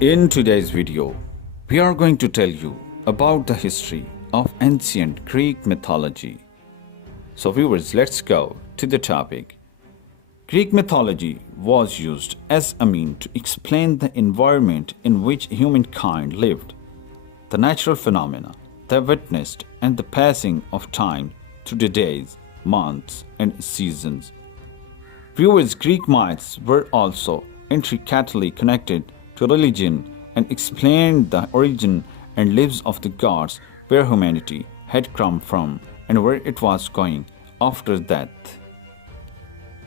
In today's video, we are going to tell you about the history of ancient Greek mythology. So viewers, let's go to the topic. Greek mythology was used as a means to explain the environment in which humankind lived, the natural phenomena they witnessed, and the passing of time through the days, months, and seasons. Viewers, Greek myths were also intricately connected to religion and explained the origin and lives of the gods, where humanity had come from and where it was going after death.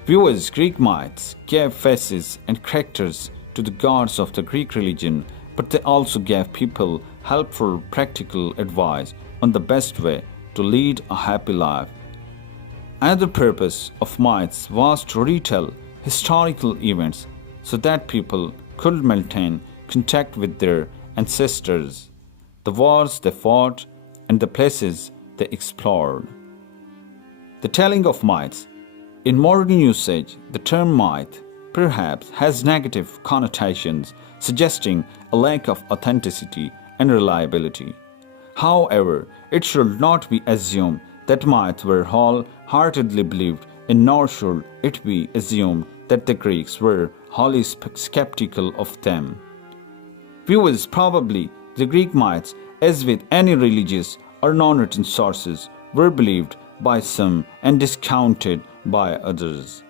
Viewers, Greek myths gave faces and characters to the gods of the Greek religion, but they also gave people helpful practical advice on the best way to lead a happy life. Another purpose of myths was to retell historical events so that people could maintain contact with their ancestors, the wars they fought, and the places they explored. The telling of myths. In modern usage, the term myth perhaps has negative connotations, suggesting a lack of authenticity and reliability. However, it should not be assumed that myths were wholeheartedly believed in, nor should it be assumed that the Greeks were wholly skeptical of them. Viewers, probably the Greek myths, as with any religious or non-written sources, were believed by some and discounted by others.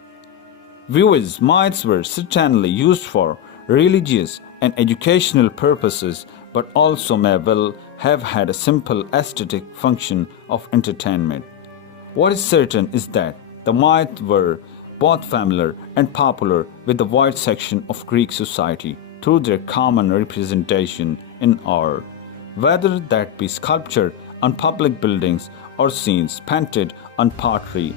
Viewers, myths were certainly used for religious and educational purposes, but also may well have had a simple aesthetic function of entertainment. What is certain is that the myths were both familiar and popular with the wide section of Greek society through their common representation in art, whether that be sculpture on public buildings or scenes painted on pottery.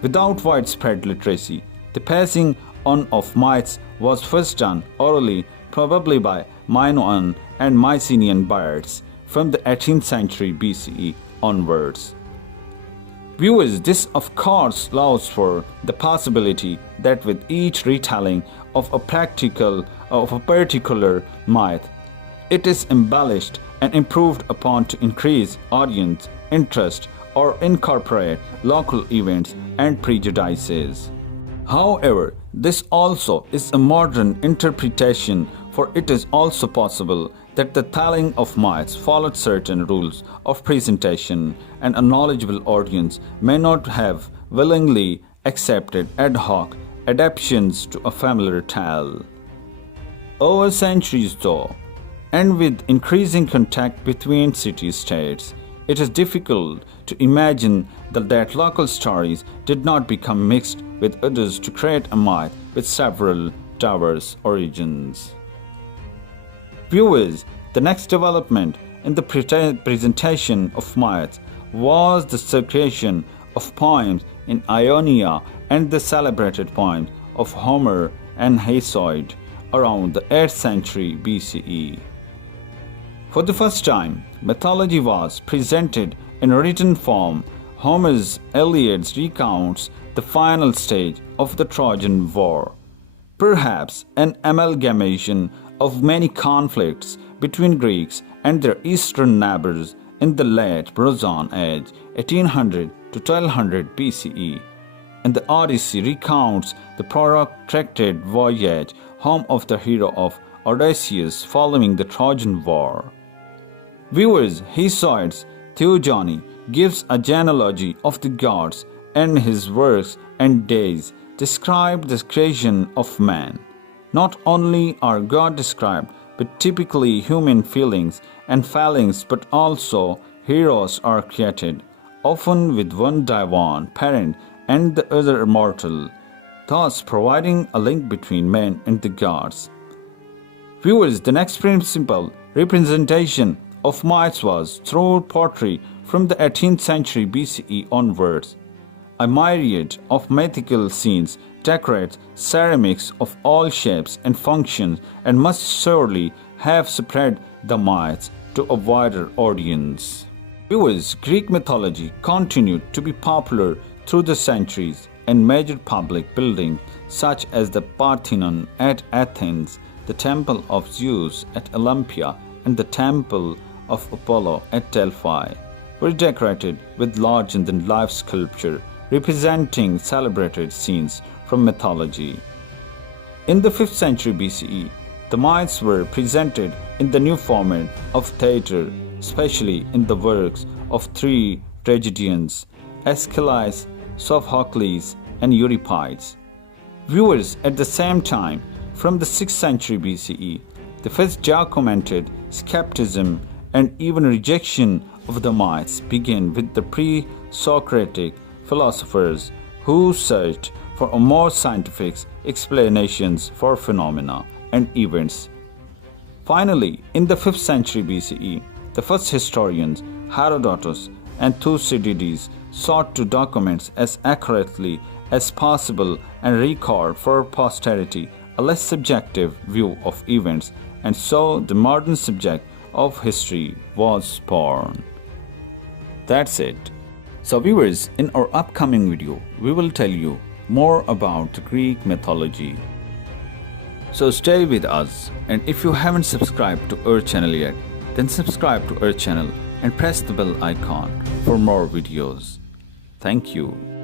Without widespread literacy, the passing on of myths was first done orally, probably by Minoan and Mycenaean bards from the 18th century BCE onwards. Viewers, this of course allows for the possibility that with each retelling of a particular myth, it is embellished and improved upon to increase audience interest or incorporate local events and prejudices. However, this also is a modern interpretation, for it is also possible that the telling of myths followed certain rules of presentation, and a knowledgeable audience may not have willingly accepted ad hoc adaptations to a familiar tale. Over centuries though, and with increasing contact between city-states, it is difficult to imagine that local stories did not become mixed with others to create a myth with several diverse origins. Viewers, the next development in the presentation of myths was the circulation of poems in Ionia and the celebrated poems of Homer and Hesiod around the 8th century BCE. For the first time, mythology was presented in written form. Homer's Iliad recounts the final stage of the Trojan War, perhaps an amalgamation of many conflicts between Greeks and their eastern neighbors in the late Bronze Age, 1800 to 1200 BCE. And the Odyssey recounts the protracted voyage home of the hero of Odysseus following the Trojan War. Viewers, Hesiod's Theogony gives a genealogy of the gods, and his works and days describe the creation of man. Not only are gods described, but typically human feelings and failings, but also heroes are created, often with one divine parent and the other immortal, thus providing a link between men and the gods. Viewers, the next principal representation of myths was through pottery from the 18th century BCE onwards. A myriad of mythical scenes decorate ceramics of all shapes and functions and must surely have spread the myths to a wider audience. Viewers, Greek mythology continued to be popular through the centuries, and major public buildings such as the Parthenon at Athens, the temple of Zeus at Olympia and the temple of Apollo at Delphi were decorated with larger-than-life sculpture representing celebrated scenes from mythology. In the 5th century BCE, the myths were presented in the new format of theatre, especially in the works of three tragedians, Aeschylus, Sophocles, and Euripides. Viewers at the same time, from the 6th century BCE, the first documented skepticism and even rejection of the myths began with the pre-Socratic philosophers who searched for a more scientific explanations for phenomena and events. Finally, in the 5th century BCE, the first historians, Herodotus and Thucydides, sought to document as accurately as possible and record for posterity a less subjective view of events, and so the modern subject of history was born. That's it. So viewers, in our upcoming video, we will tell you more about the Greek mythology. So stay with us, and if you haven't subscribed to our channel yet, then subscribe to our channel and press the bell icon for more videos. Thank you.